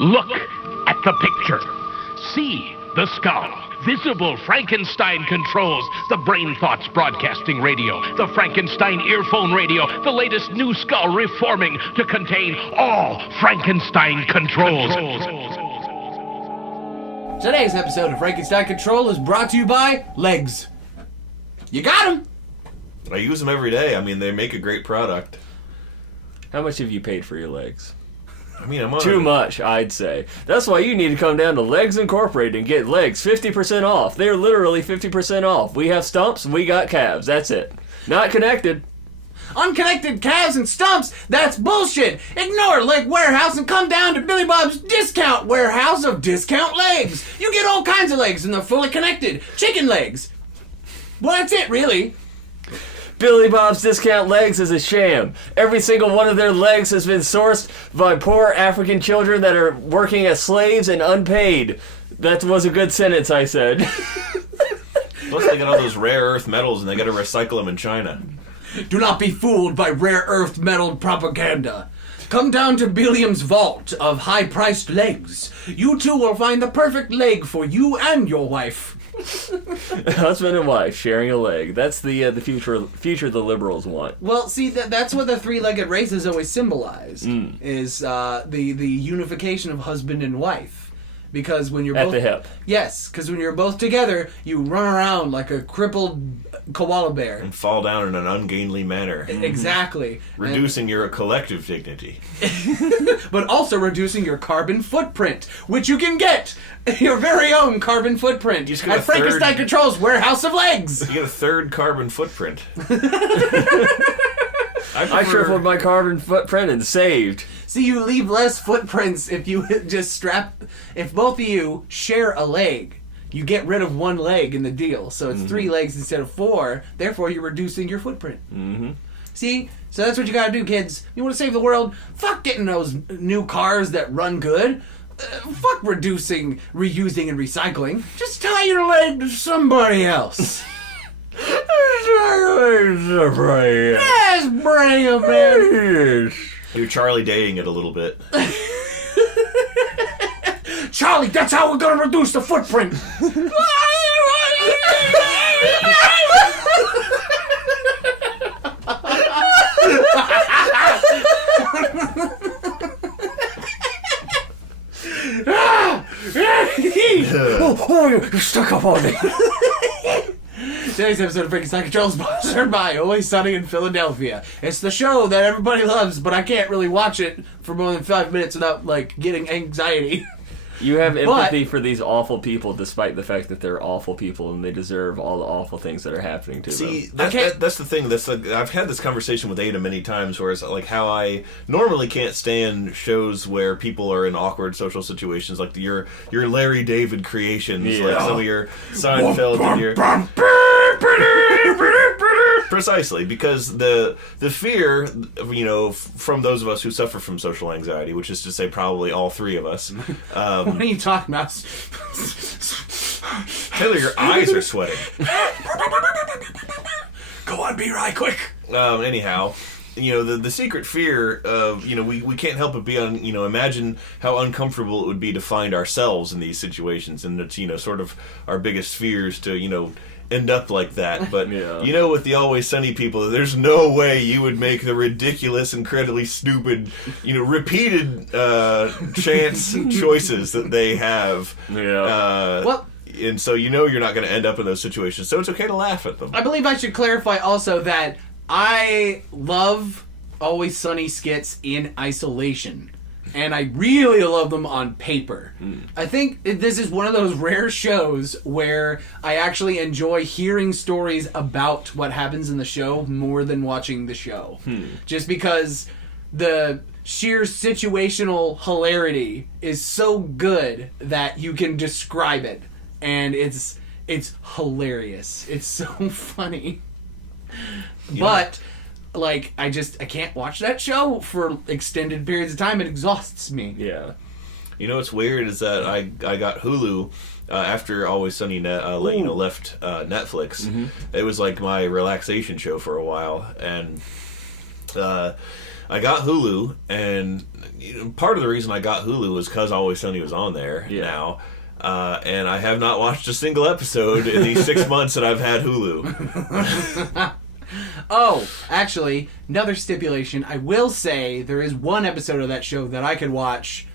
Look at the picture. See the skull. Visible Frankenstein controls. The Brain Thoughts broadcasting radio. The Frankenstein earphone radio. The latest new skull reforming to contain all Frankenstein controls. Today's episode of Frankenstein Control is brought to you by legs. You got them. I use them every day. I mean, they make a great product. How much have you paid for your legs? I mean, I'm on Too much, I'd say. That's why you need to come down to Legs Incorporated and get legs 50% off. They're literally 50% off. We have stumps, we got calves. That's it. Not connected. Unconnected calves and stumps, that's bullshit. Ignore Leg Warehouse and come down to Billy Bob's Discount Warehouse of Discount Legs. You get all kinds of legs and they're fully connected. Chicken legs. Well, that's it, really. Billy Bob's Discount Legs is a sham. Every single one of their legs has been sourced by poor African children that are working as slaves and unpaid. That was a good sentence, I said. Plus, they got all those rare earth metals and they got to recycle them in China. Do not be fooled by rare earth metal propaganda. Come down to Billiam's vault of high-priced legs. You too will find the perfect leg for you and your wife. Husband and wife sharing a leg. That's the future the liberals want. Well, see, that's what the three-legged races always symbolize, is the unification of husband and wife. Because when you're At both... the hip. Yes, because when you're both together, you run around like a crippled koala bear. And fall down in an ungainly manner. Exactly. Reducing your collective dignity. But also reducing your carbon footprint, which you can get your very own carbon footprint You just got at a third- Frankenstein Control's Warehouse of Legs. You get a third carbon footprint. I tripled my carbon footprint and saved. See, you leave less footprints if you just if both of you share a leg. You get rid of one leg in the deal, so it's 3 legs instead of 4. Therefore, you're reducing your footprint. Mm-hmm. See? So that's what you gotta do, kids. You want to save the world? Fuck getting those new cars that run good. Fuck reducing, reusing, and recycling. Just tie your leg to somebody else. Yes, bring him in. You're Charlie Daying it a little bit. Charlie, that's how we're gonna reduce the footprint. Oh, you're stuck up on me. Today's episode of Frankenstein Control is sponsored by Always Sunny in Philadelphia. It's the show that everybody loves, but I can't really watch it for more than 5 minutes without, getting anxiety. You have empathy for these awful people, despite the fact that they're awful people and they deserve all the awful things that are happening to them. See, that's the thing. I've had this conversation with Ada many times, where it's like how I normally can't stand shows where people are in awkward social situations, like your Larry David creations, like some of your Seinfeld and your... Precisely, because the fear, from those of us who suffer from social anxiety, which is to say probably all 3 of us. What are you talking about? Taylor, your eyes are sweating. Go on, be right quick. Anyhow, the secret fear of, we can't help but be imagine how uncomfortable it would be to find ourselves in these situations, and it's, sort of our biggest fears to, end up like that. But with the Always Sunny people, there's no way you would make the ridiculous, incredibly stupid, repeated chance choices that they have. And so you're not going to end up in those situations, so it's okay to laugh at them. I believe I should clarify also that I love Always Sunny skits in isolation. And I really love them on paper. I think this is one of those rare shows where I actually enjoy hearing stories about what happens in the show more than watching the show. Just because the sheer situational hilarity is so good that you can describe it. And it's hilarious. It's so funny. But... I can't watch that show for extended periods of time. It exhausts me. Yeah. What's weird is that I got Hulu after Always Sunny left Netflix. It was like my relaxation show for a while, and I got Hulu, and part of the reason I got Hulu was because Always Sunny was on there now. And I have not watched a single episode in these 6 months that I've had Hulu. Oh, actually, another stipulation. I will say there is one episode of that show that I could watch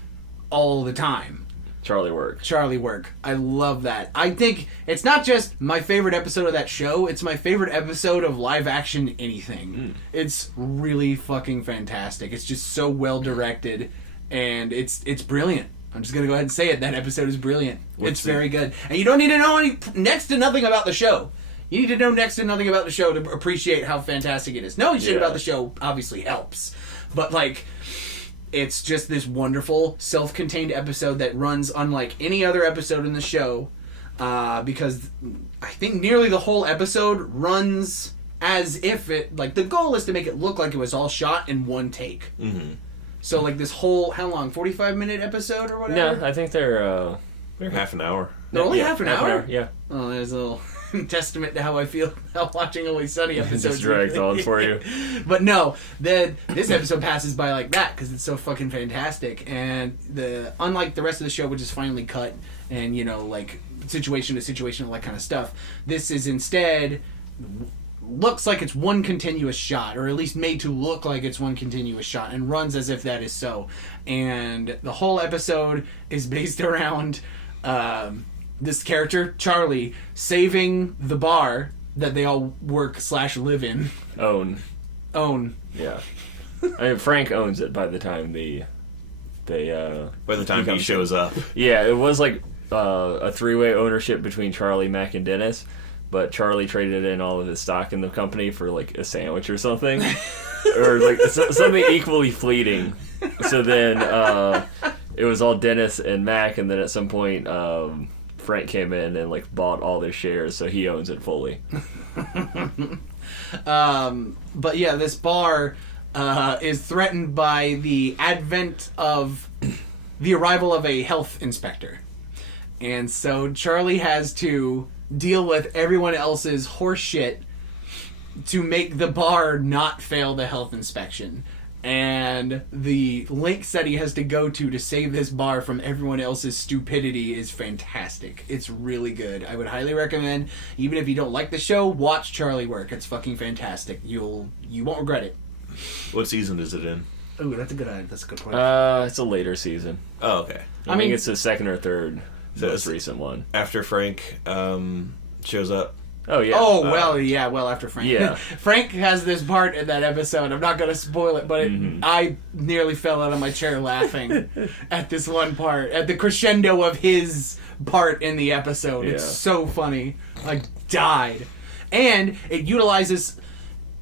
all the time. Charlie Work. Charlie Work. I love that. I think it's not just my favorite episode of that show, it's my favorite episode of live action anything. It's really fucking fantastic. It's just so well directed, and it's brilliant. I'm just going to go ahead and say it. That episode is brilliant. It's very good. And you don't need to know next to nothing about the show. You need to know next to nothing about the show to appreciate how fantastic it is. Knowing shit about the show obviously helps. But, like, it's just this wonderful, self-contained episode that runs unlike any other episode in the show. Because I think nearly the whole episode runs as if it... Like, the goal is to make it look like it was all shot in one take. Mm-hmm. So, like, this whole... How long? 45-minute episode or whatever? Yeah, I think they're half an hour. They're only half an hour? Yeah. Oh, there's a little... testament to how I feel about watching Always Sunny episodes. Just dragged on for you. But no, this episode passes by like that because it's so fucking fantastic. And unlike the rest of the show, which is finally cut and, you know, like situation to situation, all that kind of stuff, this is instead looks like it's one continuous shot, or at least made to look like it's one continuous shot, and runs as if that is so. And the whole episode is based around this character, Charlie, saving the bar that they all work/live in. Own. Yeah. I mean, Frank owns it by the time by the time he shows up. Yeah, it was like a three-way ownership between Charlie, Mac, and Dennis, but Charlie traded in all of his stock in the company for like a sandwich or something. Or like something equally fleeting. So then it was all Dennis and Mac, and then at some point Frank came in and like bought all their shares, so he owns it fully. But yeah, this bar is threatened by the advent of the arrival of a health inspector. And so Charlie has to deal with everyone else's horse shit to make the bar not fail the health inspection. And the lengths that he has to go to save this bar from everyone else's stupidity is fantastic. It's really good. I would highly recommend, even if you don't like the show, watch Charlie Work. It's fucking fantastic. You won't regret it. What season is it in? Ooh, that's a good point. It's a later season. Oh, okay. I mean, it's the second or third most it's recent one. After Frank shows up. Oh, yeah. Oh, well, after Frank. Yeah. Frank has this part in that episode. I'm not going to spoil it, but I nearly fell out of my chair laughing at this one part, at the crescendo of his part in the episode. It's so funny. I died. And it utilizes...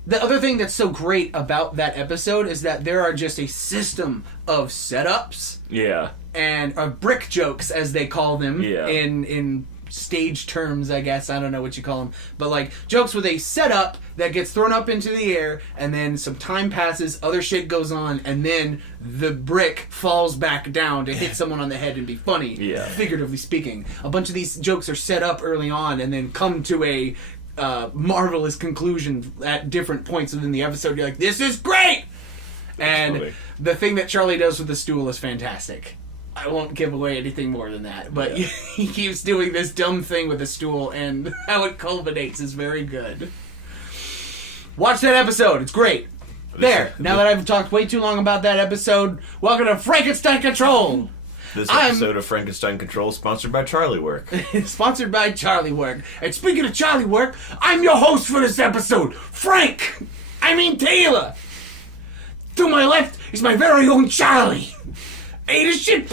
The other thing that's so great about that episode is that there are just a system of setups. Yeah. And brick jokes, as they call them, Yeah. in stage terms, I guess. I don't know what you call them. But, like, jokes with a setup that gets thrown up into the air, and then some time passes, other shit goes on, and then the brick falls back down to hit someone on the head and be funny, figuratively speaking. A bunch of these jokes are set up early on and then come to a marvelous conclusion at different points within the episode. You're like, this is great! And the thing that Charlie does with the stool is fantastic. I won't give away anything more than that, but he keeps doing this dumb thing with the stool, and how it culminates is very good. Watch that episode. It's great. There. Now that I've talked way too long about that episode, welcome to Frankenstein Control! This episode of Frankenstein Control is sponsored by Charlie Work. Sponsored by Charlie Work. And speaking of Charlie Work, I'm your host for this episode, Frank! I mean Taylor! To my left is my very own Charlie! Ate a shit!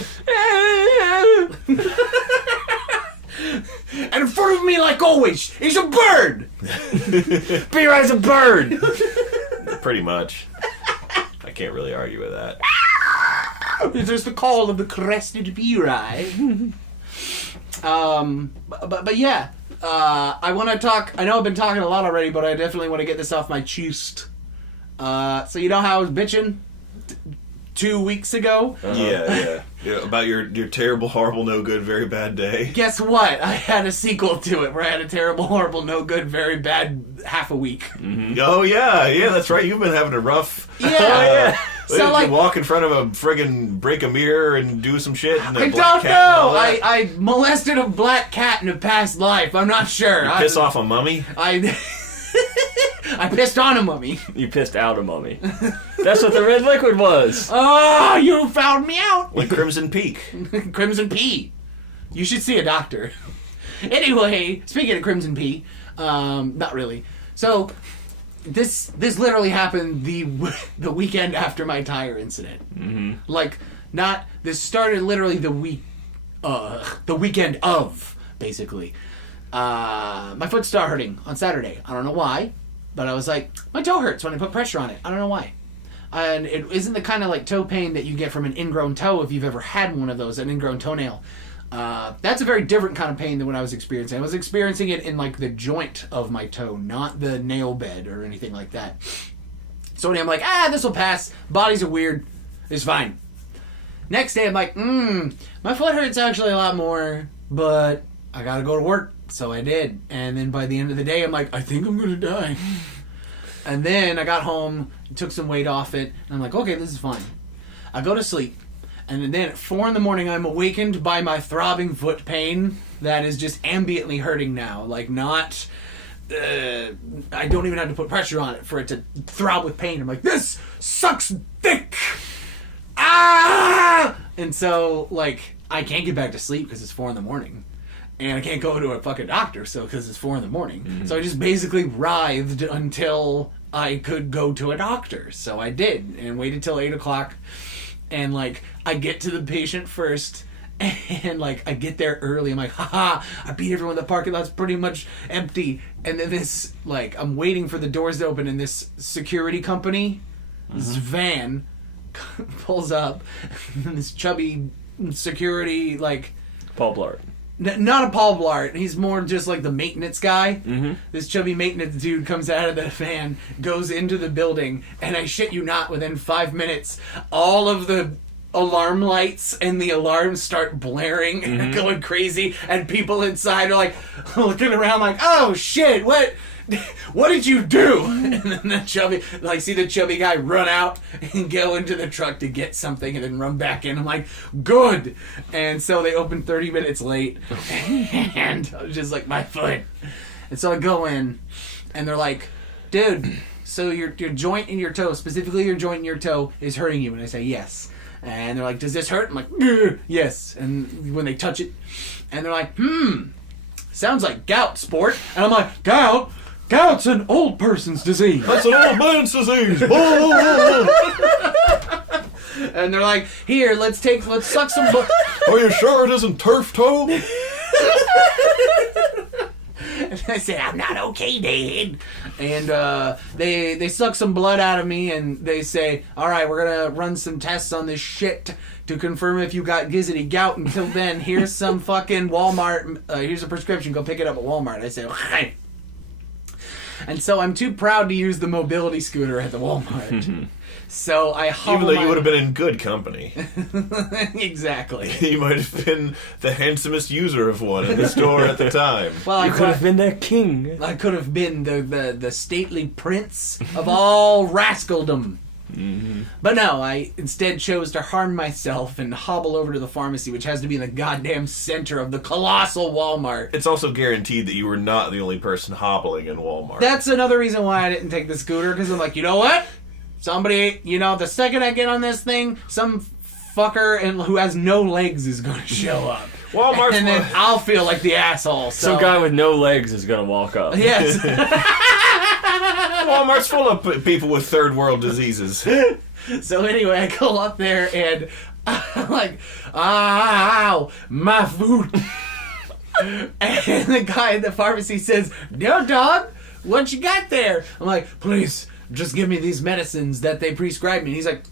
And in front of me, like always, is a bird! Be as a bird! Pretty much. I can't really argue with that. There's the call of the crested bee-eye. But yeah, I want to talk. I know I've been talking a lot already, but I definitely want to get this off my chest. So you know how I was bitching 2 weeks ago? Yeah. Yeah, about your terrible, horrible, no good, very bad day. Guess what? I had a sequel to it where I had a terrible, horrible, no good, very bad half a week. Mm-hmm. Oh yeah, that's right. You've been having a rough. Yeah. So like, walk in front of a friggin' break a mirror and do some shit. And I don't know. I molested a black cat in a past life. I'm not sure. You piss off a mummy. I pissed on a mummy. You pissed out a mummy. That's what the red liquid was. Oh, you found me out. Like Crimson Peak. Crimson Pea. You should see a doctor. Anyway, speaking of Crimson Pea, not really. So, this literally happened the weekend after my tire incident. Mm-hmm. Like, this started literally the weekend of, basically. My foot started hurting on Saturday. I don't know why, but I was like, my toe hurts when I put pressure on it. I don't know why. And it isn't the kind of like toe pain that you get from an ingrown toe if you've ever had one of those, an ingrown toenail. That's a very different kind of pain than what I was experiencing. I was experiencing it in like the joint of my toe, not the nail bed or anything like that. So I'm like, this will pass. Bodies are weird. It's fine. Next day I'm like, my foot hurts actually a lot more, but I gotta go to work. So I did. And then by the end of the day, I'm like, I think I'm gonna die. And then I got home, took some weight off it, and I'm like, okay, this is fine. I go to sleep. And then at 4 a.m, I'm awakened by my throbbing foot pain that is just ambiently hurting now. Like, not... I don't even have to put pressure on it for it to throb with pain. I'm like, this sucks dick! Ah! And so, like, I can't get back to sleep because it's 4 a.m. And I can't go to a fucking doctor, because it's 4 a.m. Mm-hmm. So I just basically writhed until I could go to a doctor. So I did, and waited till 8 o'clock. And, like, I get to the patient first, and, like, I get there early. I'm like, haha, I beat everyone. The parking lot's pretty much empty. And then this, like, I'm waiting for the doors to open, and this security company, this van, pulls up, and this chubby security, like... Paul Blart. Not a Paul Blart. He's more just like the maintenance guy. Mm-hmm. This chubby maintenance dude comes out of the van, goes into the building, and I shit you not, within 5 minutes, all of the alarm lights and the alarms start blaring and going crazy, and people inside are like looking around like, oh shit, what did you do? And then see the chubby guy run out and go into the truck to get something and then run back in. I'm like, good. And so they opened 30 minutes late, and I was just like, my foot. And so I go in, and they're like, dude, so your joint in your toe, specifically your joint in your toe, is hurting you. And I say, yes. And they're like, does this hurt? I'm like, yes. And when they touch it, and they're like, sounds like gout, sport. And I'm like, gout? Gout's an old person's disease. That's an old man's disease. And they're like, here, let's suck some blood. Are you sure it isn't turf toe? And I said, I'm not okay, Dad. And they suck some blood out of me, and they say, all right, we're going to run some tests on this shit to confirm if you got gizzity gout. Until then, here's some fucking Walmart. Here's a prescription. Go pick it up at Walmart. I said, okay. And so I'm too proud to use the mobility scooter at the Walmart. So I Even though you would have been in good company. Exactly. You might have been the handsomest user of one in the store at the time. Well, You could have been their king. I could have been the stately prince of all rascaldom. Mm-hmm. But no, I instead chose to harm myself and hobble over to the pharmacy, which has to be in the goddamn center of the colossal Walmart. It's also guaranteed that you were not the only person hobbling in Walmart. That's another reason why I didn't take the scooter, because I'm like, you know what? Somebody, the second I get on this thing, some fucker who has no legs is going to show up. Walmart's and then I'll feel like the asshole. So. Some guy with no legs is gonna walk up. Yes. Walmart's full of people with third world diseases. So anyway, I go up there and I'm like, ow, my foot. And the guy at the pharmacy says, no, dog, what you got there? I'm like, please, just give me these medicines that they prescribed me. And he's like,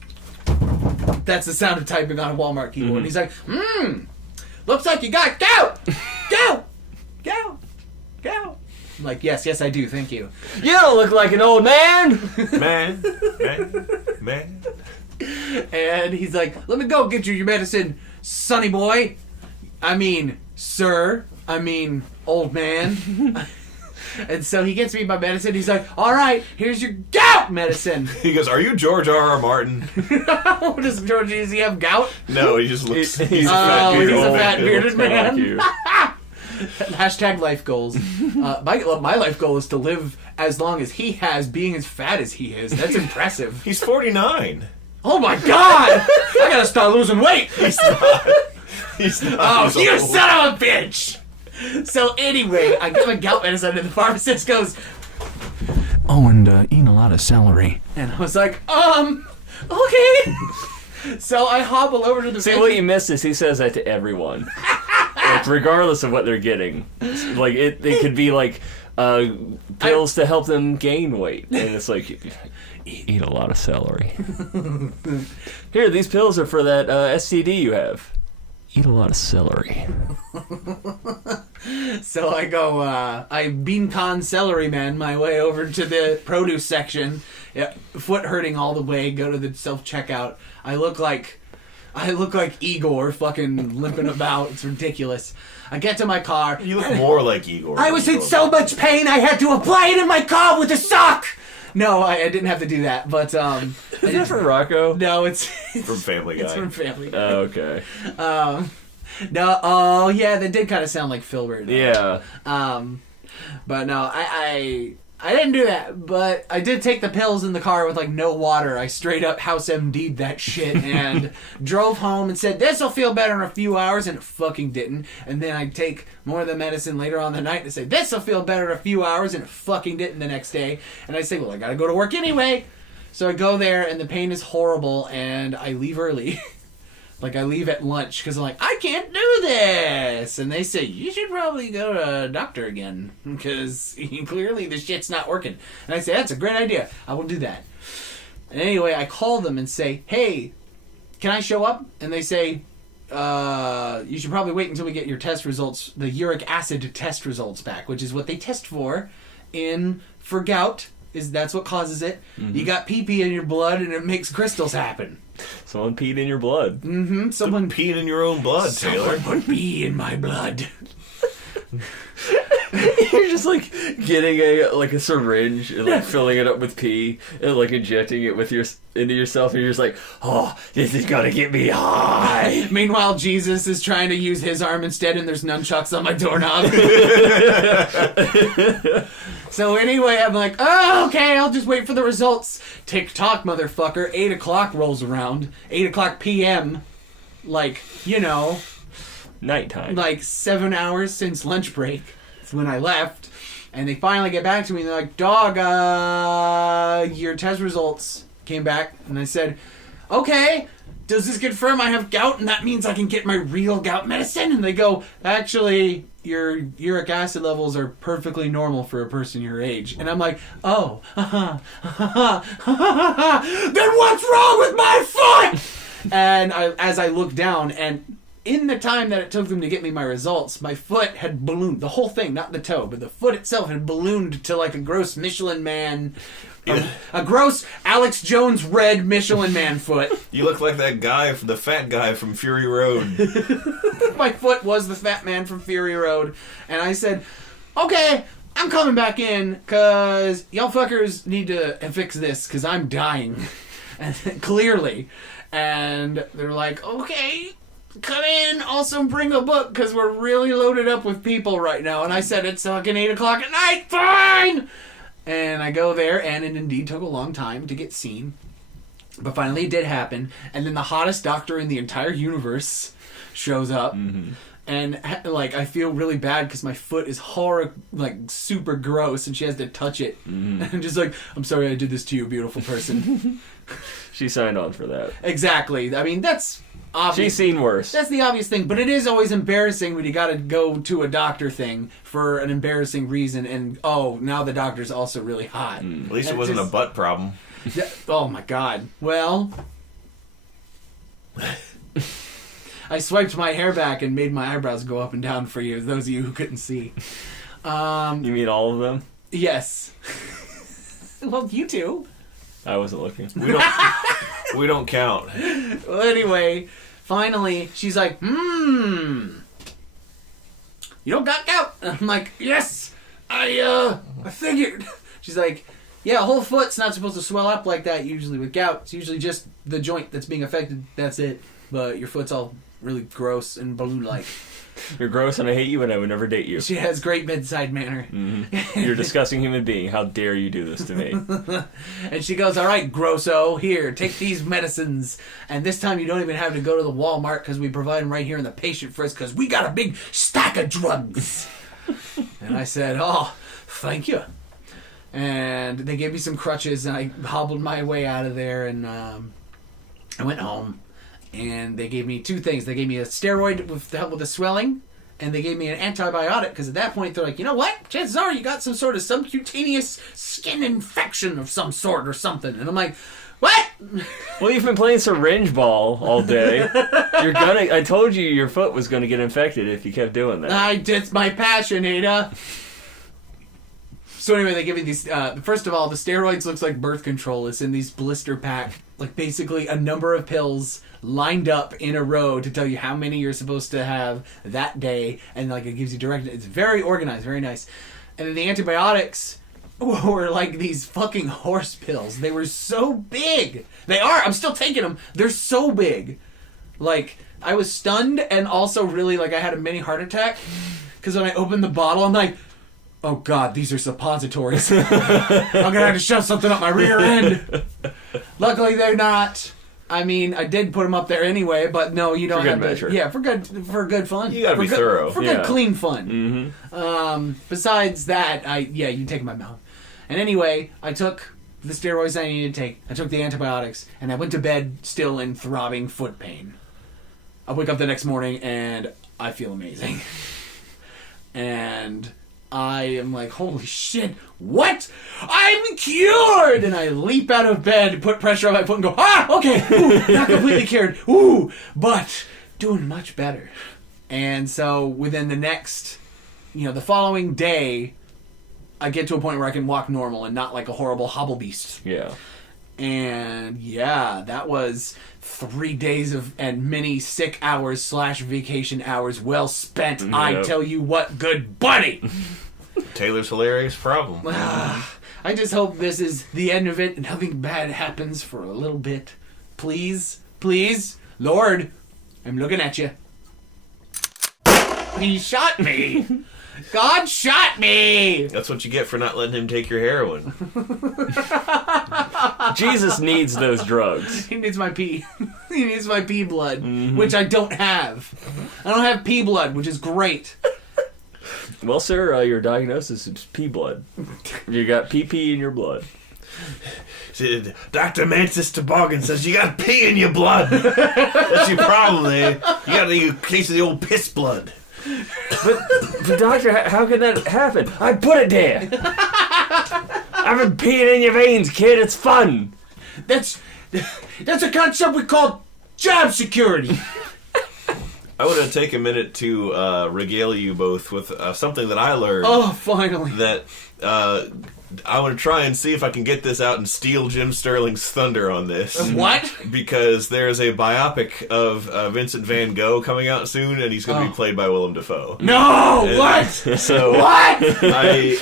that's the sound of typing on a Walmart keyboard. And he's like, looks like you got gout. Gout. I'm like, yes, I do, thank you. You don't look like an old man. Man. And he's like, let me go get you your medicine, sonny boy. I mean, sir. I mean, old man. And so he gets me my medicine. He's like, all right, here's your gout medicine. He goes, are you George R.R. Martin? What does George, does he have gout? No, he just looks... He's a a fat he's bearded a old fat man. bearded man. Like you. Hashtag life goals. My life goal is to live as long as he has, being as fat as he is. That's impressive. He's 49. Oh my god! I gotta start losing weight! He's not. He's not. Oh, He's you old. son of a bitch! So anyway, I give a gout medicine and the pharmacist goes, oh, and eat a lot of celery. And I was like, okay. So I hobble over to the See, what you missed is he says that to everyone. Like, regardless of what they're getting. Like, it could be like pills to help them gain weight. And it's like, eat a lot of celery. Here, these pills are for that STD you have. Eat a lot of celery. So I go, I bean con celery man my way over to the produce section. Yeah, foot hurting all the way, go to the self-checkout. I look like Igor fucking limping about. It's ridiculous. I get to my car. You look more like Igor. I was in so much pain I had to apply it in my car with a sock! No, I didn't have to do that, but Is that from Rocco? no, it's From Family Guy. it's from Family Guy. Oh, okay. No, oh yeah, that did kind of sound like Filbert. Yeah. But no, I didn't do that. But I did take the pills in the car with like no water. I straight up house MD'd that shit and drove home and said this'll feel better in a few hours, and it fucking didn't. And then I'd take more of the medicine later on the night and say this'll feel better in a few hours, and it fucking didn't the next day. And I say, well, I gotta go to work anyway. So I go there and the pain is horrible, and I leave early. Like, I leave at lunch because I'm like, I can't do this. And they say, you should probably go to a doctor again because clearly the shit's not working. And I say, that's a great idea. I will do that. And anyway, I call them and say, hey, can I show up? And they say, you should probably wait until we get your test results, the uric acid test results back, which is what they test for gout. That's what causes it. Mm-hmm. You got pee-pee in your blood and it makes crystals happen. Someone peed in your blood. Mm-hmm. Someone peed in your own blood, Taylor. Someone put pee in my blood. You're just like getting a syringe and like filling it up with pee and like injecting it with into yourself, and you're just like, oh, this is gonna get me high. Meanwhile, Jesus is trying to use his arm instead, and there's nunchucks on my doorknob. So anyway, I'm like, oh, okay, I'll just wait for the results. Tick-tock, motherfucker. 8 o'clock rolls around. 8 o'clock p.m. Like, you know. Nighttime. Like 7 hours since lunch break. That's when I left. And they finally get back to me. And they're like, dog, your test results came back. And I said, okay, does this confirm I have gout? And that means I can get my real gout medicine? And they go, actually, your uric acid levels are perfectly normal for a person your age. And I'm like, oh, then what's wrong with my foot? And as I look down, and in the time that it took them to get me my results, my foot had ballooned. The whole thing, not the toe, but the foot itself had ballooned to like a gross Michelin Man, a gross Alex Jones red Michelin Man foot. You look like that guy, the fat guy from Fury Road. My foot was the fat man from Fury Road. And I said, okay, I'm coming back in because y'all fuckers need to fix this because I'm dying. And clearly. And they're like, okay, come in, also bring a book because we're really loaded up with people right now. And I said, it's fucking 8 o'clock at night, fine! And I go there, and it indeed took a long time to get seen. But finally it did happen. And then the hottest doctor in the entire universe shows up. Mm-hmm. And, like, I feel really bad because my foot is super gross, and she has to touch it. Mm-hmm. And I'm just like, I'm sorry I did this to you, beautiful person. She signed on for that. Exactly. I mean, that's obvious. She's seen worse. That's the obvious thing. But it is always embarrassing when you got to go to a doctor thing for an embarrassing reason. And, oh, now the doctor's also really hot. At least it wasn't a butt problem. Oh, my God. Well, I swiped my hair back and made my eyebrows go up and down for you, those of you who couldn't see. You mean all of them? Yes. Well, you too. I wasn't looking. We don't. We don't count. Well, anyway, finally, she's like, you don't got gout? And I'm like, yes, I figured. She's like, yeah, a whole foot's not supposed to swell up like that usually with gout. It's usually just the joint that's being affected. That's it. But your foot's all really gross and balloon-like. You're gross and I hate you and I would never date you. She has great bedside manner. Mm-hmm. You're a disgusting human being. How dare you do this to me? And she goes, all right, grosso, here, take these medicines. And this time you don't even have to go to the Walmart because we provide them right here in the patient first because we got a big stack of drugs. And I said, oh, thank you. And they gave me some crutches and I hobbled my way out of there and I went home. And they gave me two things. They gave me a steroid to help with the swelling, and they gave me an antibiotic, because at that point they're like, you know what? Chances are you got some sort of subcutaneous skin infection of some sort or something. And I'm like, what? Well, you've been playing syringe ball all day. I told you your foot was gonna get infected if you kept doing that. It's my passion, Ada. So anyway, they give me these, first of all, the steroids looks like birth control. It's in these blister pack, like basically a number of pills lined up in a row to tell you how many you're supposed to have that day, and like it gives you direction. It's very organized, very nice. And then the antibiotics were like these fucking horse pills. They were so big. They are. I'm still taking them. They're so big. Like, I was stunned and also really like I had a mini heart attack because when I opened the bottle, I'm like, oh God, these are suppositories. I'm gonna have to shove something up my rear end. Luckily, they're not. I mean, I did put them up there anyway, but no, you don't have to. Measure. Yeah, for good fun. You gotta be thorough. For good, clean fun. Mm-hmm. Besides that, you take my mouth. And anyway, I took the steroids I needed to take. I took the antibiotics, and I went to bed still in throbbing foot pain. I wake up the next morning, and I feel amazing. And I am like, holy shit, what? I'm cured! And I leap out of bed, put pressure on my foot and go, okay, ooh, not completely cured, ooh, but doing much better. And so within the next, the following day, I get to a point where I can walk normal and not like a horrible hobble beast. Yeah. And yeah, that was 3 days and many sick hours / vacation hours well spent. Yep. I tell you what, good buddy. Taylor's hilarious problem. I just hope this is the end of it and nothing bad happens for a little bit. Please, please, Lord, I'm looking at you. He shot me. God shot me! That's what you get for not letting him take your heroin. Jesus needs those drugs. He needs my pee. He needs my pee blood, which I don't have. I don't have pee blood, which is great. Well, sir, your diagnosis is pee blood. You got PP in your blood. Dr. Mantis Toboggan says you got pee in your blood. That's your problem there. You got a case of the old piss blood. But doctor, how could that happen? I put it there. I've been peeing in your veins, kid. It's fun. That's a concept we call job security. I want to take a minute to regale you both with something that I learned. Oh, finally. That I want to try and see if I can get this out and steal Jim Sterling's thunder on this. What? Because there's a biopic of Vincent van Gogh coming out soon, and he's going to be played by Willem Dafoe. No! And what? So what? I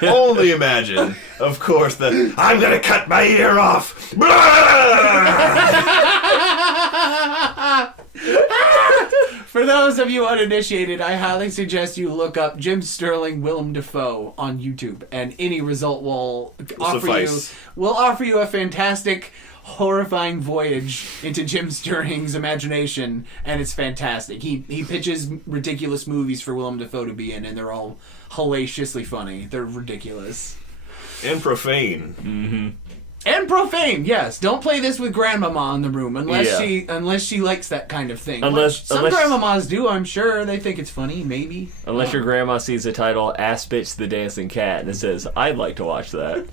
can only imagine, of course, that I'm going to cut my ear off. For those of you uninitiated, I highly suggest you look up Jim Sterling, Willem Dafoe on YouTube, and any result will offer you a fantastic, horrifying voyage into Jim Sterling's imagination, and it's fantastic. He pitches ridiculous movies for Willem Dafoe to be in, and they're all hellaciously funny. They're ridiculous. And profane. Mm-hmm. And profane, yes. Don't play this with grandmama in the room unless she likes that kind of thing. Some grandmamas do, I'm sure. They think it's funny, maybe. Unless your grandma sees the title "Ass Bitch the Dancing Cat" and it says, "I'd like to watch that."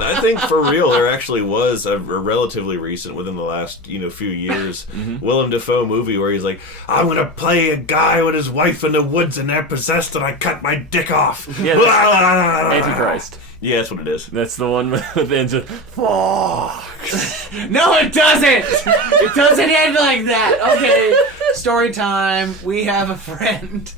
I think for real, there actually was a relatively recent, within the last few years, Willem Dafoe movie where he's like, I'm gonna play a guy with his wife in the woods and they're possessed and I cut my dick off. Yeah, Antichrist. Yeah, that's what it is. That's the one with the engine. Fox. No, it doesn't. It doesn't end like that. Okay, story time. We have a friend.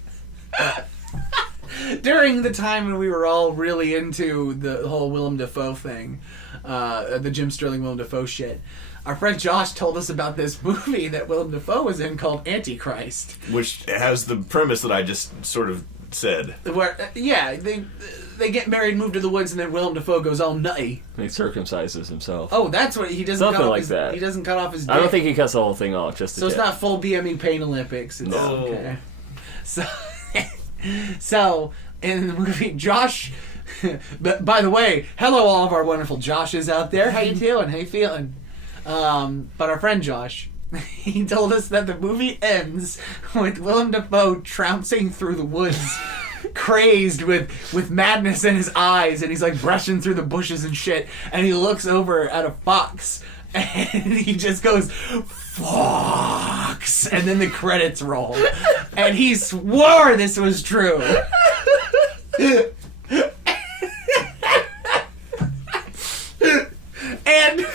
During the time when we were all really into the whole Willem Dafoe thing, the Jim Sterling Willem Dafoe shit, our friend Josh told us about this movie that Willem Dafoe was in called Antichrist. Which has the premise that I just sort of said. Where, they get married, move to the woods, and then Willem Dafoe goes all nutty. He circumcises himself. Oh, that's what he doesn't. Something cut off like his, that. He doesn't cut off his dick. I don't think he cuts the whole thing off. Just so it's not full BME Pain Olympics. It's, No. Okay. So in the movie, Josh. But by the way, hello all of our wonderful Joshes out there. How you doing? How you feeling? But our friend Josh, he told us that the movie ends with Willem Dafoe trouncing through the woods, crazed with madness in his eyes, and he's like brushing through the bushes and shit, and he looks over at a fox, and he just goes, "Fox," and then the credits roll, and he swore this was true. And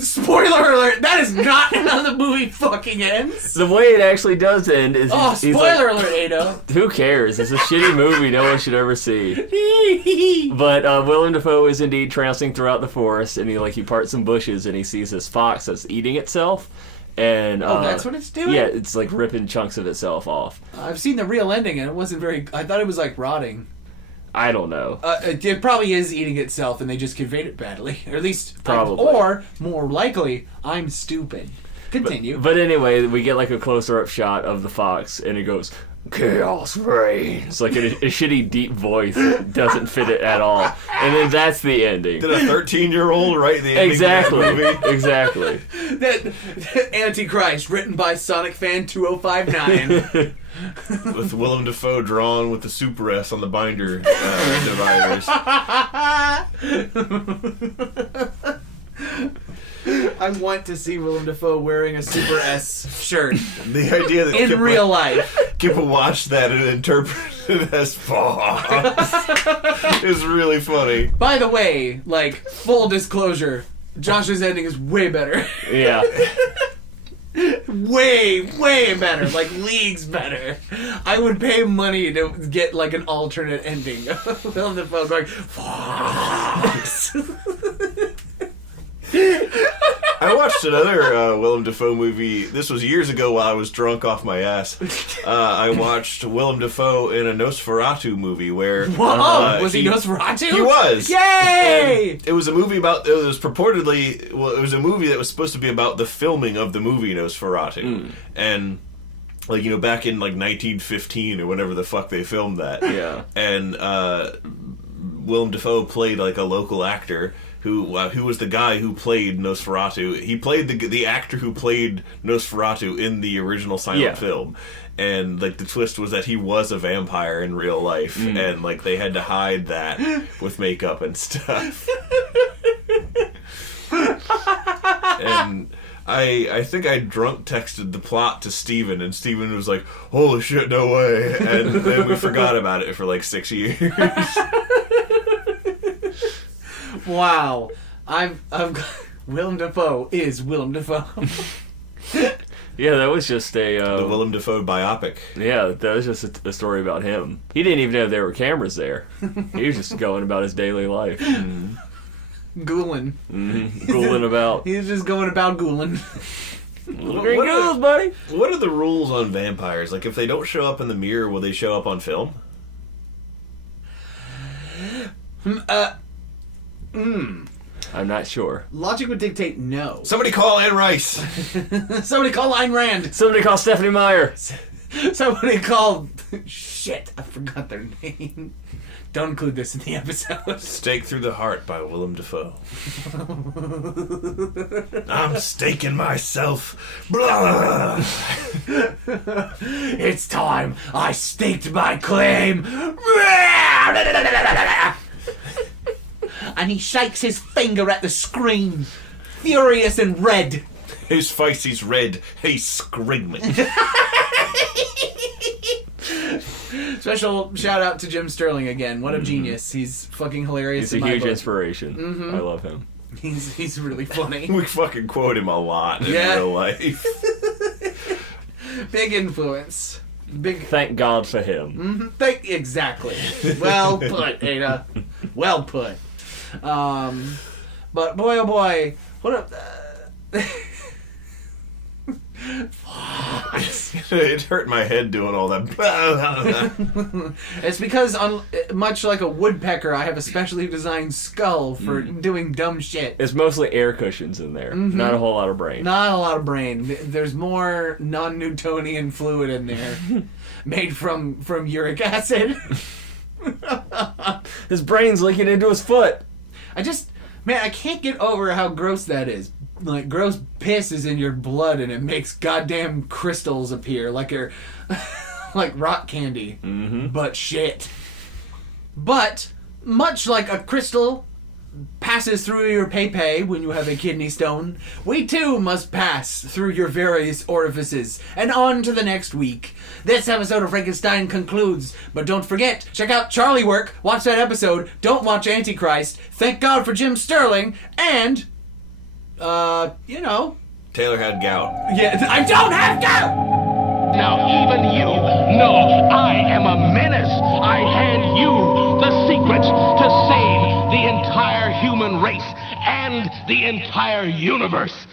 spoiler alert, that is not how the movie fucking ends. The way it actually does end is he's Spoiler like, alert, Ado. who cares? It's a shitty movie no one should ever see. But Willem Dafoe is indeed trouncing throughout the forest, and he parts some bushes, and he sees this fox that's eating itself. And that's what it's doing? Yeah, it's like ripping chunks of itself off. I've seen the real ending, and it wasn't very... I thought it was like rotting. I don't know. It probably is eating itself, and they just conveyed it badly. Or at least... Probably. Or, more likely, I'm stupid. Continue. But anyway, we get like a closer-up shot of the fox, and it goes, "Chaos reigns." Like a shitty deep voice doesn't fit it at all. And then that's the ending. Did a 13-year-old write the ending Exactly. of that movie? Exactly. Antichrist, written by Sonic Fan 2059. With Willem Dafoe drawn with the Super S on the binder dividers. I want to see Willem Dafoe wearing a Super S shirt. The idea that In real life. Kippa watched that and interpreted it as Fox is really funny. By the way, full disclosure, Josh's ending is way better. Yeah. Way better. Leagues better. I would pay money to get, an alternate ending. Willem Dafoe going, "Fox." I watched another Willem Dafoe movie. This was years ago while I was drunk off my ass. I watched Willem Dafoe in a Nosferatu movie where... Whoa! Was he Nosferatu? He was! Yay! And it was a movie about... It was purportedly... Well, it was a movie that was supposed to be about the filming of the movie Nosferatu. And... back in 1915 or whenever the fuck they filmed that. Yeah. And Willem Dafoe played a local actor who was the guy who played Nosferatu. He played the actor who played Nosferatu in the original silent film. And the twist was that he was a vampire in real life, and they had to hide that with makeup and stuff. And I think I drunk texted the plot to Steven, and Steven was like, "Holy shit, no way!" And then we forgot about it for 6 years. Wow. I've Willem Dafoe is Willem Dafoe. Yeah, that was just a... The Willem Dafoe biopic. Yeah, that was just a story about him. He didn't even know there were cameras there. He was just going about his daily life. Ghouling. Ghouling about. He's just going about ghouling. Green ghouls, buddy! What are the rules on vampires? If they don't show up in the mirror, will they show up on film? I'm not sure. Logic would dictate no. Somebody call Anne Rice. Somebody call Ayn Rand. Somebody call Stephanie Meyer. Somebody call... Shit, I forgot their name. Don't include this in the episode. Stake Through the Heart by Willem Dafoe. I'm staking myself. Blah. It's time. I staked my claim. and he shakes his finger at the screen, furious and red. His face is red. He's screaming. Special shout out to Jim Sterling again. What a genius. He's fucking hilarious. He's a in my huge book. inspiration. I love him. He's really funny. We fucking quote him a lot in real life. Big influence. Big. Thank God for him. Exactly. Well put, Ada. Well put. But boy, oh boy, what a. It hurt my head doing all that. It's because, much like a woodpecker, I have a specially designed skull for doing dumb shit. It's mostly air cushions in there. Not a whole lot of brain. Not a lot of brain. There's more non-Newtonian fluid in there, made from uric acid. His brain's leaking into his foot. I can't get over how gross that is. Like, gross piss is in your blood and it makes goddamn crystals appear like like rock candy. But shit. But, much like a crystal passes through your pee when you have a kidney stone, we too must pass through your various orifices and on to the next week. This episode of Frankenstein concludes, but don't forget, check out Charlie Work, watch that episode, don't watch Antichrist, thank God for Jim Sterling, and, Taylor had gout. yeah, I don't have gout! Now even you know I am a menace. I hand you the secret to save the entire human race and the entire universe.